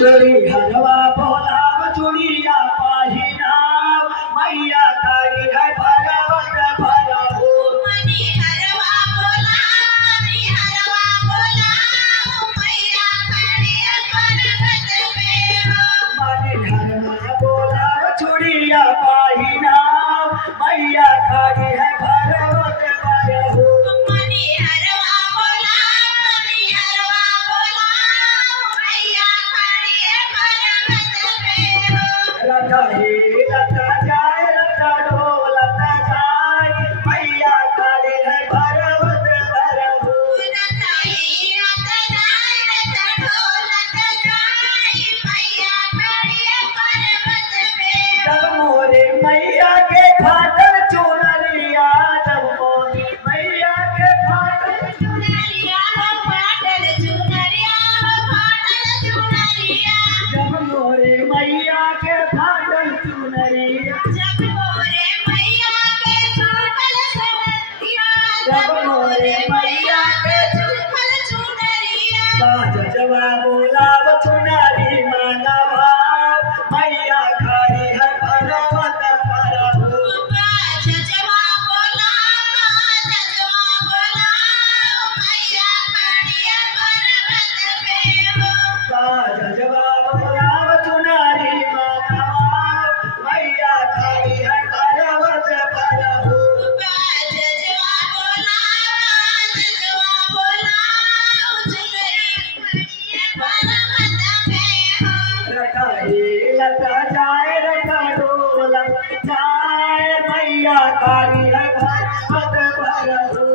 चोरी हरवा बोलाव चुड़िया पाहिना मैया काली है भरवत भरहु मनी हरवा बोलाव मैया काली है भरवत भरहु मनी हरवा बोलाव चुड़िया पाहिना मैया काली है भरवत भरहु मनी हरवा बोलाव मैया काली है भरवत भरहु रथा ही रथा जाए रथा ढोलता जाए मैया काली है भरवत भरहु रथाई रथ जाय रथ ढोलत जाय मैया काली है भरवत भरहु जब मोरे मैया के फाटल चुनरिया जब मोरे मैया के फाटल चुनरिया हो फाटल चुनरिया जब मोरे मैया के फाटल चुनरिया जब मोरे मैया के फाटल चुनरिया जब मोरे मैया के फाटल चुनरिया बाज जवा बोलाव चुनरी मानवा मैया खाली है भरवत भरहु जजवा बोला मैया काली है भरवत भरहु बाज जवा बोलाव चुनरी मानवा मैया खाली है भरवत भरहु जजवा बोला चुनरी भरवत भरहु रखाई लता जाए रखा ढोल जाए मैया काली है भरवत भरहु